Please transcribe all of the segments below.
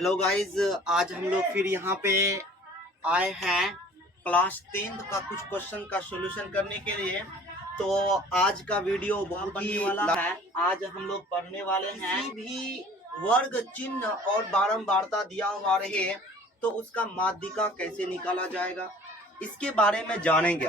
Hello guys, आज हम लोग फिर यहाँ पे आए हैं क्लास 10th का कुछ क्वेश्चन का सॉल्यूशन करने के लिए। तो आज का वीडियो बहुत ही वाला है। आज हम लोग पढ़ने वाले हैं किसी भी वर्ग चिन्ह और बारंबारता दिया हुआ रहे तो उसका माध्यिका कैसे निकाला जाएगा, इसके बारे में जानेंगे।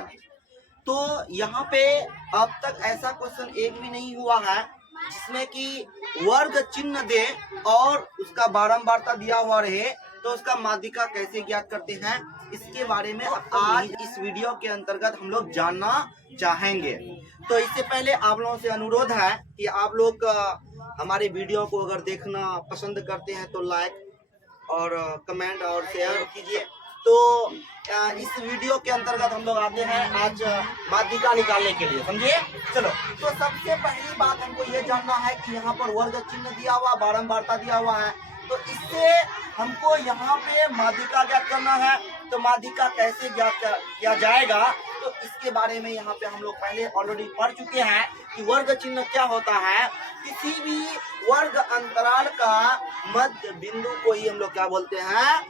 तो यहाँ पे अब तक ऐसा क्वेश्चन एक भी नहीं हुआ है जिसमें कि वर्ग चिन्ह दे और उसका बारंबारता दिया हुआ रहे तो उसका माध्यिका कैसे ज्ञात करते हैं, इसके बारे में आज इस वीडियो के अंतर्गत हम लोग जानना चाहेंगे। तो इससे पहले आप लोगों से अनुरोध है कि आप लोग हमारे वीडियो को अगर देखना पसंद करते हैं तो लाइक और कमेंट और शेयर कीजिए। तो इस वीडियो के अंतर्गत हम लोग आते हैं आज माध्यिका निकालने के लिए, समझिए। चलो, तो सबसे पहली बात हमको ये जानना है कि यहाँ पर वर्ग चिन्ह दिया हुआ, बारंबारता दिया हुआ है, तो इससे हमको यहाँ पे माध्यिका ज्ञात करना है। तो माध्यिका कैसे ज्ञात किया जाएगा, तो इसके बारे में यहाँ पे हम लोग पहले ऑलरेडी पढ़ चुके हैं कि वर्ग चिन्ह क्या होता है। किसी भी वर्ग अंतराल का मध्य बिंदु को ही हम लोग क्या बोलते हैं,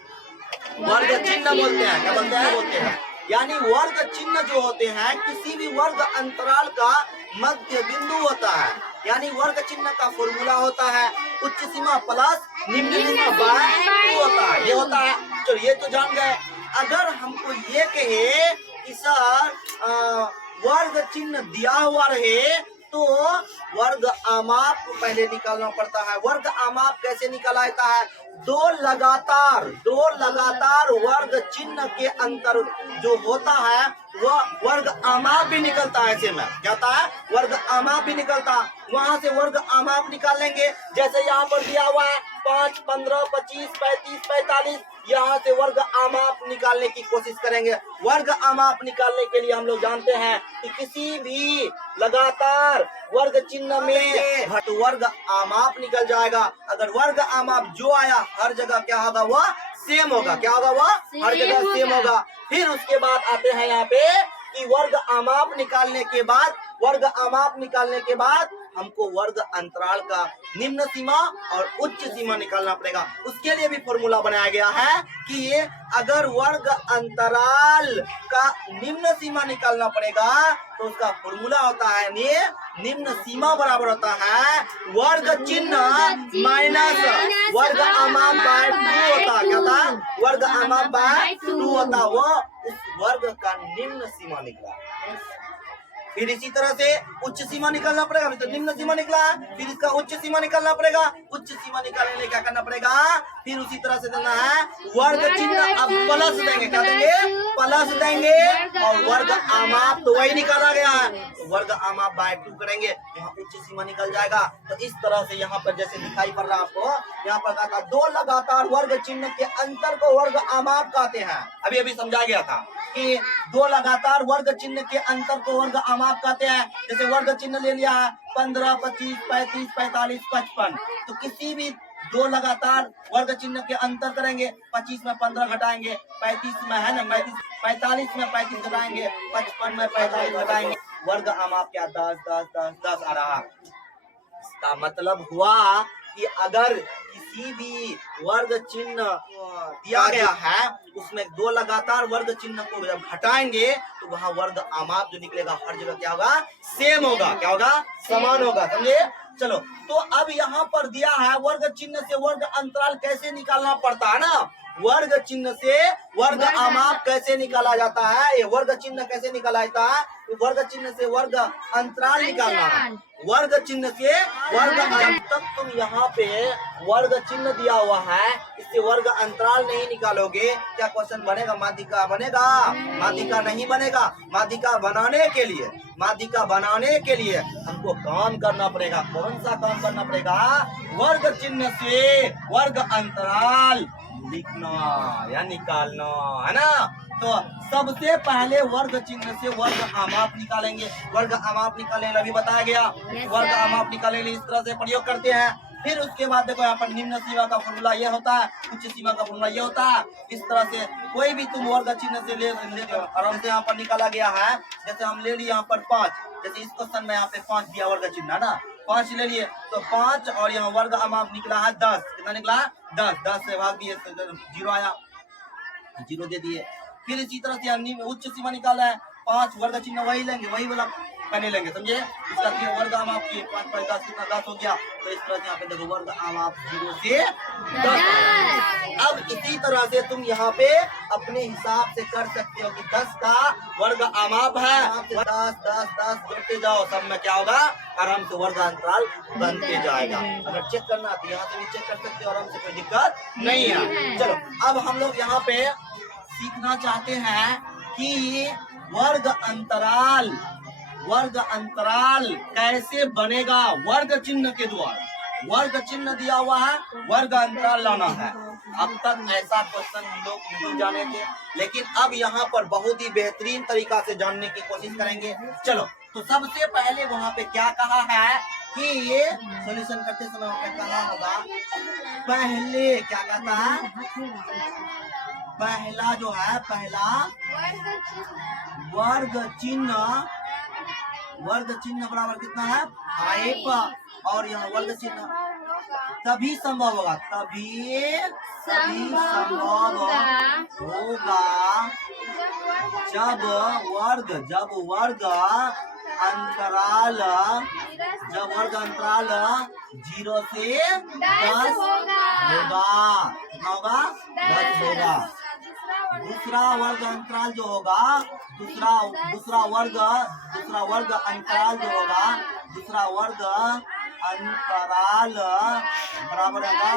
वर्ग चिन्ह बोलते हैं। क्या बोलते हैं? यानी वर्ग चिन्ह जो होते हैं किसी भी वर्ग अंतराल का मध्य बिंदु होता है। यानी वर्ग चिन्ह का फॉर्मूला होता है उच्च सीमा प्लस निम्न सीमा बाय 2 होता है। ये होता है। चलो, ये तो जान गए। अगर हमको ये कहे कि सर वर्ग चिन्ह दिया हुआ रहे तो वर्ग आमाप को पहले निकालना पड़ता है। वर्ग आमाप कैसे निकाला जाता है? दो लगातार वर्ग चिन्ह के अंतर जो होता है वह वर्ग आमाप भी निकलता है। ऐसे में क्या होता है? वर्ग आमाप भी निकलता। वहां से वर्ग आमाप निकाल लेंगे। जैसे यहाँ पर दिया हुआ है 5, 15, 25, 35, 45, यहाँ से वर्ग आमाप निकालने की कोशिश करेंगे। वर्ग आमाप निकालने के लिए हम लोग जानते हैं कि किसी भी लगातार वर्ग चिन्ह में वर्ग आमाप निकल जाएगा। अगर वर्ग आमाप जो आया हर जगह क्या होगा, वह सेम होगा। क्या होगा? वह हर जगह सेम होगा। फिर उसके बाद आते हैं यहाँ पे कि वर्ग आमाप निकालने के बाद हमको वर्ग अंतराल का निम्न सीमा और उच्च सीमा निकालना पड़ेगा। उसके लिए भी फॉर्मूला बनाया गया है कि अगर वर्ग अंतराल का निम्न सीमा निकालना पड़ेगा तो उसका फॉर्मूला होता है निम्न सीमा बराबर होता है वर्ग चिन्ह माइनस वर्ग आमाप बाय 2 होता है। क्या था? वर्ग आमाप बाय 2 होता। वो उस वर्ग का निम्न सीमा निकला। फिर इसी तरह से उच्च सीमा निकालना पड़ेगा। तो निम्न सीमा निकला, फिर इसका उच्च सीमा निकालना पड़ेगा। उच्च सीमा निकालने के लिए क्या करना पड़ेगा? फिर उसी तरह से देना है वर्ग चिन्ह। अब प्लस देंगे। क्या देंगे? प्लस देंगे। और वर्ग आमाप तो वही निकाला गया है, तो वर्ग आमाप बाय 2 करेंगे, यहाँ उच्च सीमा निकल जाएगा। तो इस तरह से यहाँ पर जैसे दिखाई पड़ रहा है आपको, यहाँ पर कहा था दो लगातार वर्ग चिन्ह के अंतर को वर्ग आमाप कहते हैं। अभी समझा गया था कि दो लगातार वर्ग चिन्ह के अंतर को वर्ग आमाप कहते हैं। जैसे वर्ग चिन्ह ले लिया है 15, 25, 35, 45, 55, तो किसी भी दो लगातार वर्ग चिन्ह के अंतर करेंगे। 25 में 15 घटाएंगे, 35 में है ना 35, 45 में 35 घटाएंगे, 55 में 45 घटाएंगे, वर्ग आमाप क्या 10, 10, 10, 10 आ रहा। इसका मतलब हुआ कि अगर किसी भी वर्ग चिन्ह दिया गया है उसमें दो लगातार वर्ग चिन्ह को जब हटाएंगे तो वहाँ वर्ग आमाप जो निकलेगा हर जगह क्या होगा? सेम होगा। क्या होगा? समान होगा। समझे? चलो, तो अब यहाँ पर दिया है वर्ग चिन्ह से वर्ग अंतराल कैसे निकालना पड़ता है ना। वर्ग चिन्ह से वर्ग आमाप कैसे निकाला जाता है, ये वर्ग चिन्ह कैसे निकाला जाता है? वर्ग चिन्ह से वर्ग अंतराल निकालना है। वर्ग चिन्ह से वर्ग, जब तक तुम यहाँ पे वर्ग चिन्ह दिया हुआ है इससे वर्ग अंतराल नहीं निकालोगे, क्या क्वेश्चन बनेगा? माध्यिका बनेगा? माध्यिका नहीं बनेगा। माध्यिका बनाने के लिए हमको काम करना पड़ेगा। कौन सा काम करना पड़ेगा? वर्ग चिन्ह से वर्ग अंतराल लिखना या निकालना, है ना। तो सबसे पहले वर्ग चिन्ह से वर्ग आमाप निकालेंगे। वर्ग आमाप निकालने अभी बताया गया। वर्ग आमाप निकालने के लिए इस तरह से प्रयोग करते हैं। फिर उसके बाद देखो यहाँ पर निम्न सीमा का फॉर्मूला ये होता है, उच्च सीमा का फॉर्मूला ये होता है। इस तरह से कोई भी तुम वर्ग चिन्ह से ले आराम से यहाँ पर निकाला गया है। जैसे हम ले लिए यहाँ पर 5, जैसे इस क्वेश्चन में यहाँ पे 5 दिया वर्ग चिन्ह है ना, 5 ले लिए तो 5 और यहाँ वर्ग आमाप निकला है 10। कितना निकला? 10 से भाग दिए तो 0 आया, 0 दे दिए। फिर इसी तरह से हम उच्च सीमा निकाला है, 5 वर्ग चिन्ह वही लेंगे, वही वाला पहले लेंगे, समझे। इसका 3 वर्ग हम आपकी 5 5 10 कितना 10 हो गया। तो इस तरह से यहाँ पे देखो वर्ग आम आप 0 से 10। अब इसी तरह से तुम यहाँ पे अपने हिसाब से कर सकते हो कि 10 का वर्ग आमाप है, 10 10 10 जोड़ते जाओ, सब में क्या होगा, आराम से वर्ग अंतराल बनते जाएगा। अगर चेक करना तो यहाँ से भी चेक कर सकते हो, आराम से, कोई दिक्कत नहीं है। चलो अब हम लोग यहाँ पे सीखना चाहते हैं कि वर्ग अंतराल कैसे बनेगा वर्ग चिन्ह के द्वारा। वर्ग चिन्ह दिया हुआ है, वर्ग अंतराल लाना है। अब तक ऐसा क्वेश्चन हम लोग नहीं जाने थे, लेकिन अब यहाँ पर बहुत ही बेहतरीन तरीका से जानने की कोशिश करेंगे। चलो तो सबसे पहले वहाँ पे क्या कहा है कि ये सॉल्यूशन करते समय वहाँ पे कहा होगा, पहले क्या कहता है, पहला जो है, पहला वर्ग चिन्ह बराबर कितना है 5, और यह वर्ग चिन्ह तभी संभव होगा, तभी संभव होगा जब वर्ग अंतराल 0 से 10 होगा। कितना होगा, 10 होगा। दूसरा वर्ग अंतराल जो होगा, दूसरा वर्ग अंतराल जो होगा, दूसरा वर्ग अंतराल बराबर होगा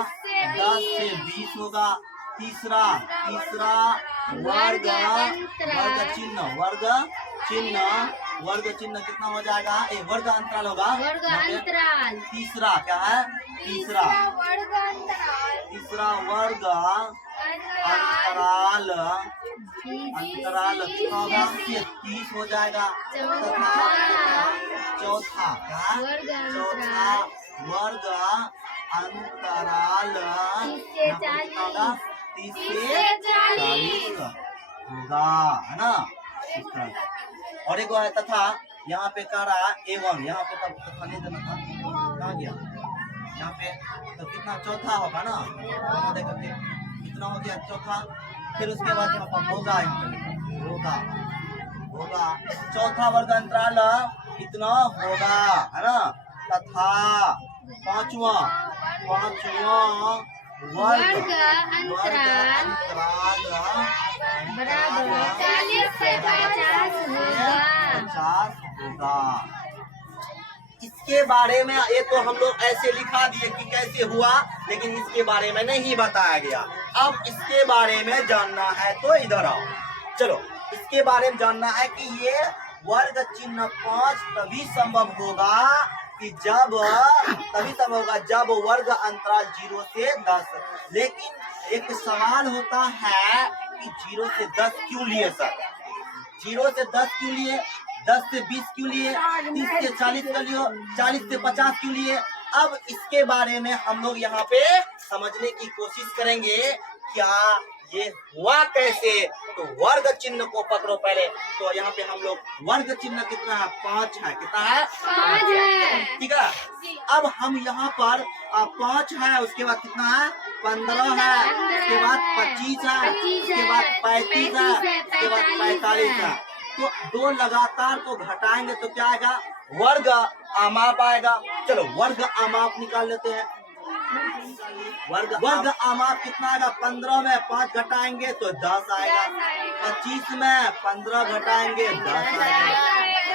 10 से 20 होगा। तीसरा वर्ग चिन्ह कितना हो जाएगा, वर्ग अंतराल होगा, तीसरा क्या है, तीसरा वर्ग अंतराल कितना होगा, 30 हो जाएगा। चौथा वर्ग अंतराल 30 से 40 होगा, है ना। और एक है तथा यहाँ पे कह रहा है एवं, यहाँ पे तब तथा नहीं देना था, कहाँ गया, यहाँ पे तो कितना चौथा होगा ना, कितना हो गया चौथा। फिर उसके बाद यहाँ पर होगा चौथा वर्ग अंतराल कितना होगा, है ना। तथा पांचवा वर्ग अंतराल बराबर 40 से 50 होगा। इसके बारे में ये तो हम लोग ऐसे लिखा दिए कि कैसे हुआ, लेकिन इसके बारे में नहीं बताया गया। अब इसके बारे में जानना है तो इधर आओ। चलो इसके बारे में जानना है कि ये वर्ग चिन्ह 5 तभी संभव होगा कि जब वर्ग अंतराल 0 से 10। लेकिन एक सवाल होता है कि 0 से 10 क्यों लिए सर, 0 से 10 क्यों लिए, 10 से 20 क्यों लिए, 30 से 40 क्यों लिए, 40 से 50 क्यों लिए। अब इसके बारे में हम लोग यहाँ पे समझने की कोशिश करेंगे, क्या ये हुआ कैसे। तो वर्ग चिन्ह को पकड़ो पहले। तो यहाँ पे हम लोग वर्ग चिन्ह कितना है, 5 है, कितना है 5 है, ठीक है। अब हम यहाँ पर 5 है, उसके बाद कितना है 15 है, उसके बाद 25 है, उसके बाद 35 है, उसके बाद 45 है। तो 2 लगातार को घटाएंगे तो क्या आएगा, वर्ग आमाप आएगा। चलो वर्ग आमाप निकाल लेते हैं। वर्ग आमाप कितना आएगा, 15 में 5 घटाएंगे तो 10 आएगा, 25 में 15 घटाएंगे 10 आएगा,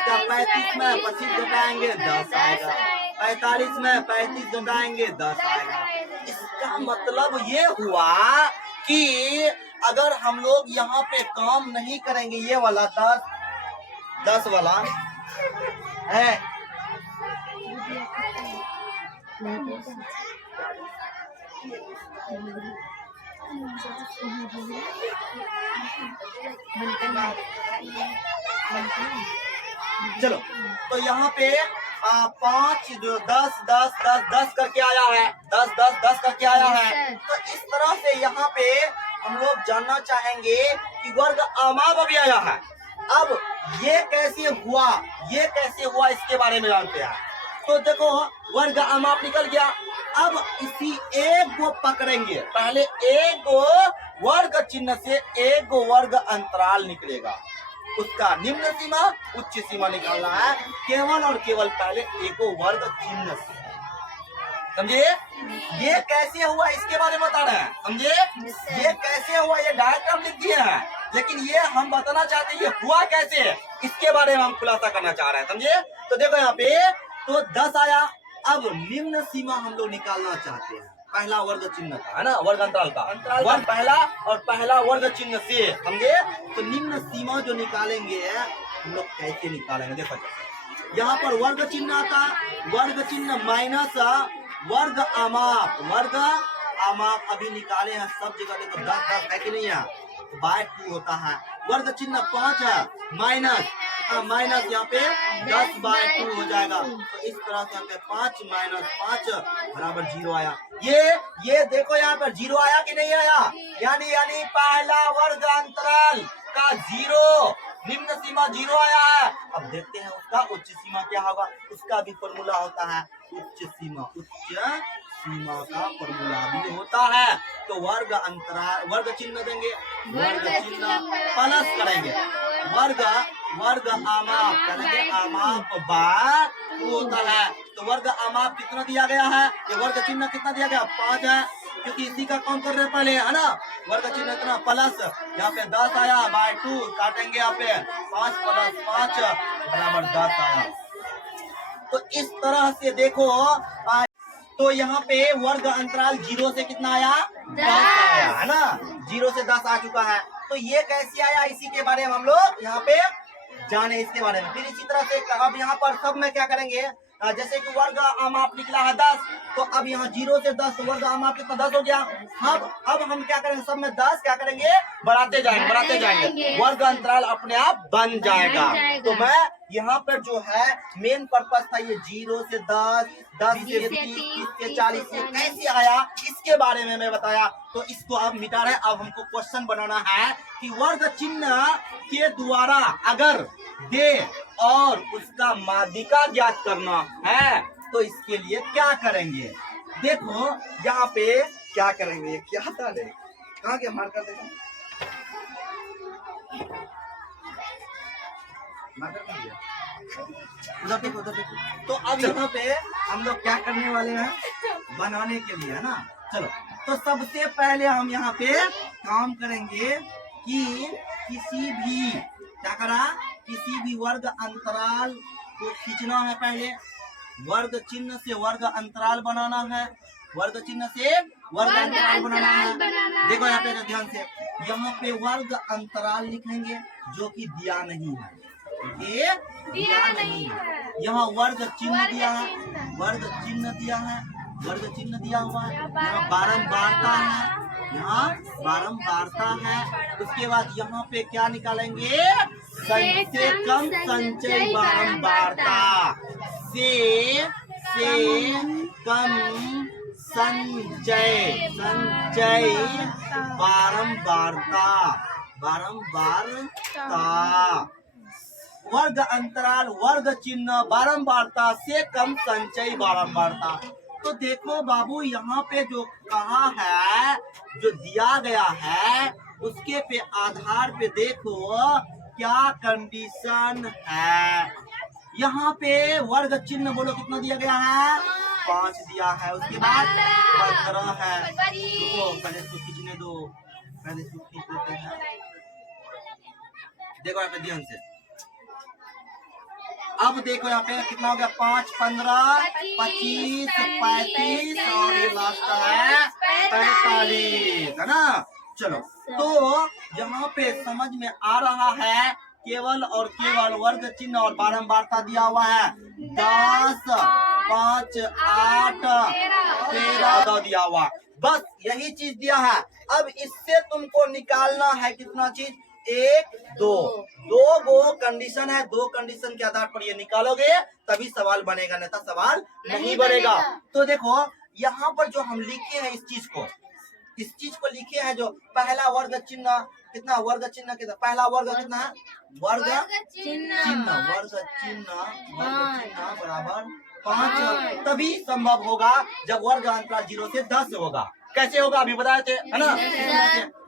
35 में 25 घटाएंगे 10 आएगा, 45 में 35 घटाएंगे 10 आएगा। इसका मतलब ये हुआ कि अगर हम लोग यहाँ पे काम नहीं करेंगे, ये वाला 10 वाला है, चलो तो यहाँ पे 5 जो 10 करके आया है, 10 करके आया है। तो इस तरह से यहाँ पे हम लोग जानना चाहेंगे कि वर्ग आमाप भी आया है। अब ये कैसे हुआ, इसके बारे में जानते हैं। तो देखो वर्ग आमाप निकल गया। अब इसी एक को पकड़ेंगे, पहले एक को वर्ग चिन्ह से एक को वर्ग अंतराल निकलेगा, उसका निम्न सीमा उच्च सीमा निकालना है, केवल और केवल पहले एक को वर्ग चिन्ह से। समझे? ये कैसे हुआ इसके बारे में बता रहे हैं, समझे? ये कैसे हुआ ये डायरेक्ट हम लिख दिए हैं, लेकिन ये हम बताना चाहते हैं ये हुआ कैसे, इसके बारे में हम खुलासा करना चाह रहे हैं, समझे? तो देखो यहाँ पे तो 10 आया। अब निम्न सीमा हम लोग निकालना चाहते हैं, पहला वर्ग चिन्ह का है ना, वर्ग अंतराल का वर्ग पहला और पहला वर्ग चिन्ह से, समझे? तो निम्न सीमा जो निकालेंगे हम लोग कैसे निकालेंगे, देखो यहाँ पर वर्ग चिन्ह आता, वर्ग चिन्ह माइनस वर्ग अमाप, वर्ग अमाप अभी निकाले हैं सब जगह, देखो 10 है कि नहीं है, बाय 2 होता है, वर्ग चिन्ह 5 है, माइनस माइनस यहाँ पे 10/2 हो जाएगा, तो इस तरह से यहाँ पे 5 - 5 बराबर 0 आया। ये देखो यहाँ पर 0 आया कि नहीं आया, यानी पहला वर्ग अंतराल का 0, निम्न सीमा 0 आया है। अब देखते हैं उसका उच्च सीमा क्या होगा, उसका भी फॉर्मूला होता है उच्च सीमा का फॉर्मूला भी होता है। तो वर्ग अंतराल वर्ग चिन्ह देंगे, वर्ग चिन्ह प्लस करेंगे, वर्ग अमाप करेंगे, अमाप बाय 2 होता है। तो वर्ग अमाप कितना दिया गया है, ये वर्ग चिन्ह कितना दिया गया 5 है, क्योंकि इसी का कौन कर रहे हैं पहले, है ना, वर्ग चिन्ह इतना प्लस यहाँ पे 10 आया बाय 2 काटेंगे, यहाँ पे 5 + 5 बराबर 10 आया। तो इस तरह से देखो तो यहाँ पे वर्ग अंतराल 0 से कितना आया 10 आया, है ना, 0 से 10 आ चुका है। तो ये कैसे आया इसी के बारे में हम लोग यहाँ पे जाने, इसके बारे में। फिर इसी तरह से अब यहाँ पर सब में क्या करेंगे, जैसे कि वर्ग अमाप निकला है 10, तो अब यहाँ 0 से 10 वर्ग अमाप कितना 10 हो गया। अब हम क्या करेंगे, सब में 10 क्या करेंगे बढ़ाते जाएंगे, वर्ग अंतराल अपने आप बन जाएगा। तो मैं यहाँ पर जो है मेन पर्पस था ये 0 से 10, 10 से 30 से 40 ये कैसे आया इसके बारे में मैं बताया। तो इसको अब मिटा रहे, अब हमको क्वेश्चन बनाना है कि वर्ग चिन्ह के द्वारा अगर दे और उसका माध्यिका ज्ञात करना है तो इसके लिए क्या करेंगे। देखो यहाँ पे क्या करेंगे, क्या था रे, कहाँ के मार्कर देखो, उधर देखो। तो अब यहाँ पे हम लोग क्या करने वाले हैं बनाने के लिए, है ना। चलो तो सबसे पहले हम यहाँ पे काम करेंगे कि किसी भी वर्ग अंतराल को खींचना है, पहले वर्ग चिन्ह से वर्ग अंतराल बनाना है, वर्ग चिन्ह से वर्ग अंतराल बनाना है। देखो यहाँ पे ध्यान से, यहाँ पे वर्ग अंतराल लिखेंगे जो कि दिया नहीं है, ये दिया नहीं है। यहाँ वर्ग चिन्ह दिया है, वर्ग चिन्ह दिया है, वर्ग चिन्ह दिया हुआ है, यहाँ बारंबारता है, यहाँ बारंबारता है। उसके बाद यहाँ पे क्या निकालेंगे, से कम संचय बारंबारता, से कम संचय बारंबारता, वर्ग अंतराल वर्ग चिन्ह बारंबारता से कम संचय बारंबारता। तो देखो बाबू यहाँ पे जो कहा है, जो दिया गया है उसके पे आधार पे देखो क्या कंडीशन है। यहाँ पे वर्ग चिन्ह बोलो कितना दिया गया है 5 दिया है, उसके बाद 15 है। तो पहले इसको खींचने दो, पहले इसको खींच लेते हैं। देखो यहाँ पे ध्यान से, अब देखो यहाँ पे कितना हो गया 5, 15, 25, 35 और ये लास्ट है 45, है ना। चलो तो यहाँ पे समझ में आ रहा है, केवल और केवल वर्ग चिन्ह और बारंबारता दिया हुआ है 10, 5, 8, 13 दिया हुआ, बस यही चीज दिया है। अब इससे तुमको निकालना है कितना चीज, 1, 2 गो कंडीशन है, 2 कंडीशन के आधार पर ये निकालोगे तभी सवाल बनेगा, नहीं तो सवाल नहीं बनेगा। तो देखो यहाँ पर जो हम लिखे हैं इस चीज को लिखे हैं, जो पहला वर्ग चिन्ह कितना, वर्ग चिन्ह कितना, पहला वर्ग कितना है, वर्ग चिन्ह बराबर 5 तभी संभव होगा जब वर्ग अंतराल 0 से 10 होगा। कैसे होगा अभी बताए थे, है ना?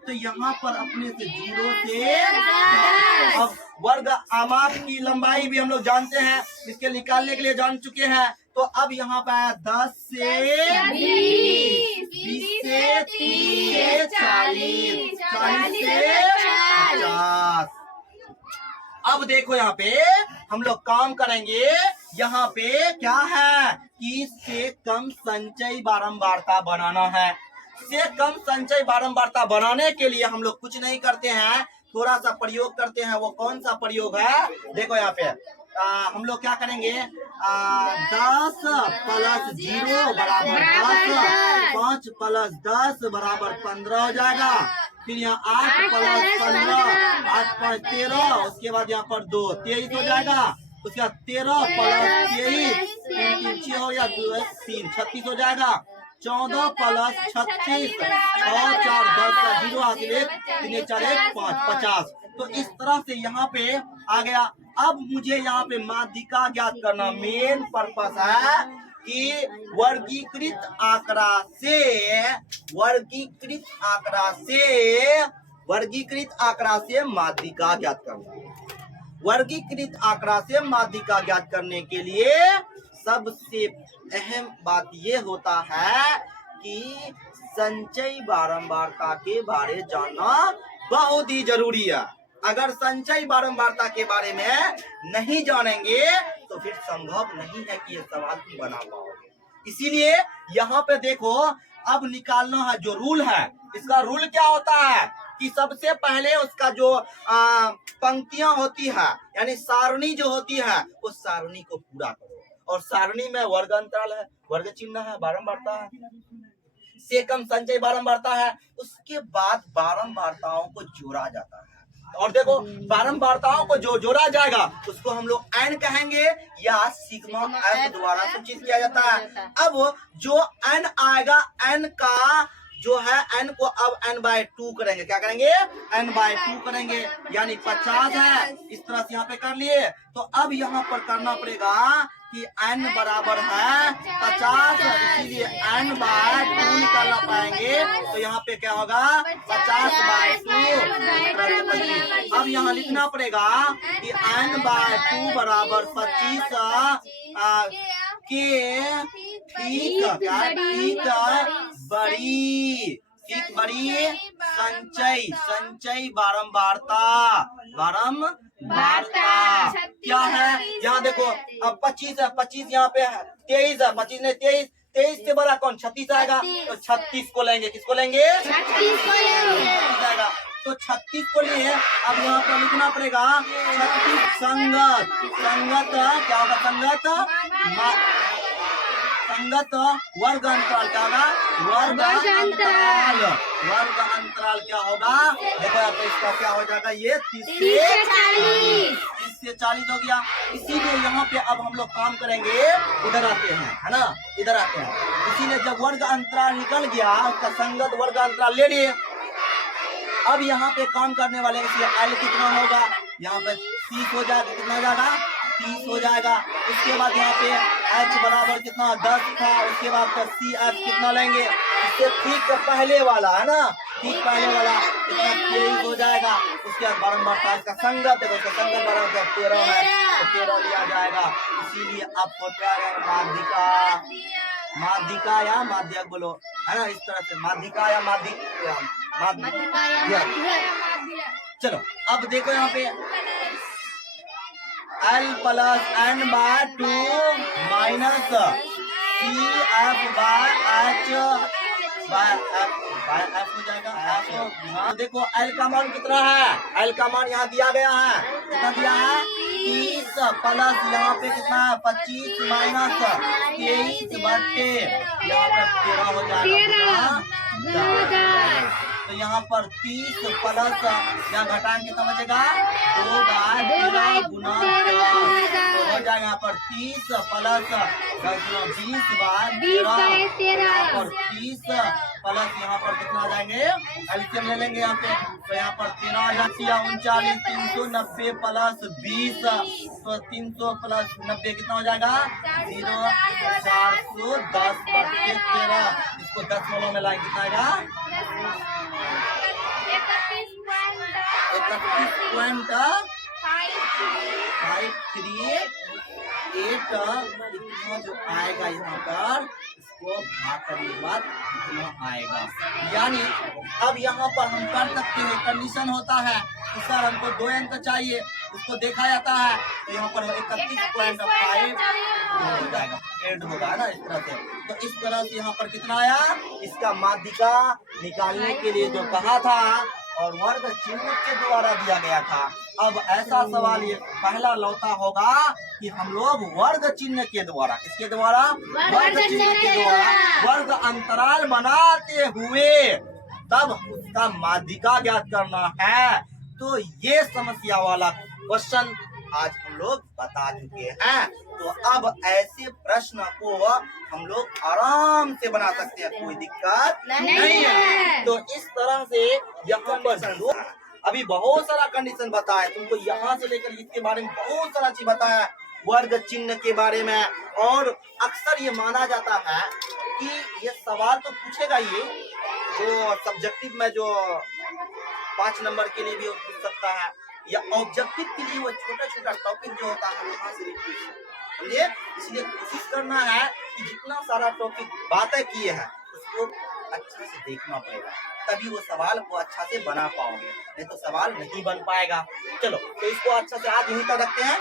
तो यहाँ पर अपने से 0 से 10। अब वर्ग आमाप की लंबाई भी हम लोग जानते हैं, इसके निकालने के लिए जान चुके हैं। तो अब यहाँ पे आया 10 से 20, 20 से 30 से 40, 40 से 50। अब देखो यहाँ पे हम लोग काम करेंगे। यहाँ पे क्या है कि से कम संचयी बारंबारता बनाना है। से कम संचयी बारंबारता बनाने के लिए हम लोग कुछ नहीं करते हैं, थोड़ा सा प्रयोग करते हैं। वो कौन सा प्रयोग है? देखो यहाँ पे हम लोग क्या करेंगे, 10 + 0 बराबर 10, 5 + 10 बराबर 15 हो जाएगा। फिर यहाँ 8 + 15, 8 + 5 13, उसके बाद यहाँ पर 2 23 हो जाएगा। उसके बाद 13 + 23 3 3 6 हो गया, 2 3 36 हो जाएगा। 14 + 36 6 4 10 का 0 हासिल 1 3 4 1 5 50। तो इस तरह से यहाँ पे आ गया। अब मुझे यहाँ पे माध्यिका ज्ञात करना मेन पर्पस है कि वर्गीकृत आंकड़ा से माध्यिका ज्ञात करना। वर्गीकृत आंकड़ा से माध्यिका ज्ञात करने के लिए सबसे अहम बात ये होता है कि संचयी बारंबारता के बारे में जानना बहुत ही जरूरी है। अगर संचयी बारंबारता के बारे में नहीं जानेंगे तो फिर संभव नहीं है कि ये सवाल तुम बना पाओगे। इसीलिए यहाँ पे देखो, अब निकालना है जो रूल है। इसका रूल क्या होता है कि सबसे पहले उसका जो पंक्तियां होती है, यानी सारणी जो होती है, उस सारणी को पूरा करो। और सारणी में वर्ग अंतराल है, वर्ग चिन्ह है, बारंबारता है, से कम संचयी बारंबारता है। उसके बाद बारंबारताओं को जोड़ा जाता है। और देखो, बारंबारताओं को जो जोड़ा जाएगा उसको हम लोग एन कहेंगे या सिग्मा एफ द्वारा सूचित किया जाता है। अब जो एन आएगा, एन का जो है, एन को अब n/2 करेंगे। क्या करेंगे? n/2 करेंगे, यानी 50 है। इस तरह से यहाँ पे कर लिए। तो अब यहाँ पर करना पड़ेगा कि n बराबर है 50, इसीलिए n/2 निकालना पाएंगे। तो यहाँ पे क्या होगा? 50/2। अब यहाँ लिखना पड़ेगा कि n/2 बराबर 25 के ठीक बड़ी संचयी बारंबारता क्या है? यहाँ देखो, अब 25 है, 25 यहाँ पे है, 23 है, 25 ने 23 से बड़ा कौन? 36 आएगा। तो 36 को लेंगे। किसको लेंगे? 36 आएगा। तो 36 को लिए अब यहाँ पर लिखना पड़ेगा 36 संगत क्या होगा? संगत वर्ग अंतराल क्या होगा? वर्ग अंतराल क्या होगा? देखो यहाँ पे इसका क्या हो जाएगा? ये 30 से 40 हो गया। इसीलिए यहाँ पे अब हम लोग काम करेंगे, इधर आते हैं, है ना? इधर आते हैं। इसीलिए जब वर्ग अंतराल निकल गया, उसका संगत वर्ग अंतराल ले लिए। अब यहाँ पे काम करने वाले, इसलिए L कितना होगा? यहाँ पे 30 हो जाएगा। कितना हो जाएगा? 30 हो जाएगा। उसके बाद यहाँ पे H बराबर कितना? 10 था। उसके बाद का CF कितना लेंगे? इससे ठीक पहले वाला, है ना? ठीक पहले वाला कितना? 23 हो जाएगा। उसके बाद बारंबारता इसका संगत, देखो इसका संगत बराबर 13 है, तो 13 लिया जाएगा। इसीलिए आपको क्या माध्यिका या माध्यक बोलो, है ना? इस तरह से माध्यिका या माध्यिक। चलो अब देखो यहाँ पे L + n/2 माइनस CF/H/F हो जाएगा। देखो L का मान कितना है? L का मान यहाँ दिया गया है। कितना दिया है? 30 प्लस यहाँ पे कितना है? 25 माइनस 23 बटे यहाँ पर 13 हो जाएगा। तो यहाँ पर 30 प्लस यहाँ घटाएंगे कितना बचेगा? 2/13 गुना 10 हो जाएगा। यहाँ पर 30 प्लस 20/13 और 30 प्लस यहाँ पर कितना आ जाएंगे, एलसीएम ले लेंगे यहाँ पे, तो यहाँ पर 13,39 390 प्लस 20, तो 300 प्लस 90 कितना हो जाएगा 0,410/13। इसको दशमलव में लाएंगे कितना आएगा 31.538 इतना जो आएगा यहाँ पर, इसको भाग करने के बाद इतना आएगा। यानी अब यहाँ पर हम कर सकते हैं, कंडीशन होता है तो सर हमको 2 अंक चाहिए, उसको देखा जाता है तो यहाँ पर 31.5 हो जाएगा, एड होगा ना इस तरह से। तो इस तरह से यहाँ पर कितना आया, इसका माध्यिका निकालने के लिए जो कहा था और वर्ग चिन्ह के द्वारा दिया गया था। अब ऐसा सवाल ये पहला लौटा होगा कि हम लोग वर्ग चिन्ह के द्वारा, किसके द्वारा, वर्ग चिन्ह के द्वारा वर्ग अंतराल बनाते हुए तब उसका माध्यिका ज्ञात करना है। तो ये समस्या वाला क्वेश्चन आज हम लोग बता चुके हैं। तो अब ऐसे प्रश्न को हम लोग आराम से बना सकते हैं, कोई दिक्कत नहीं है। तो इस तरह से यहाँ पर अभी बहुत सारा कंडीशन बताया तुमको, यहाँ से लेकर इसके बारे में बहुत सारा चीज बताया वर्ग चिन्ह के बारे में। और अक्सर ये माना जाता है कि ये सवाल तो पूछेगा ये, जो सब्जेक्टिव में जो 5 नंबर के लिए भी पूछ सकता है, या ऑब्जेक्टिव के लिए वो छोटा छोटा टॉपिक जो होता है वहाँ से भी पूछ सकता है। समझे? इसलिए कोशिश करना है कि जितना सारा टॉपिक बातें किए हैं उसको अच्छा से देखना पड़ेगा, तभी वो सवाल को अच्छा से बना पाओगे, नहीं तो सवाल नहीं बन पाएगा। चलो तो इसको अच्छा से आज यहीं तक रखते हैं।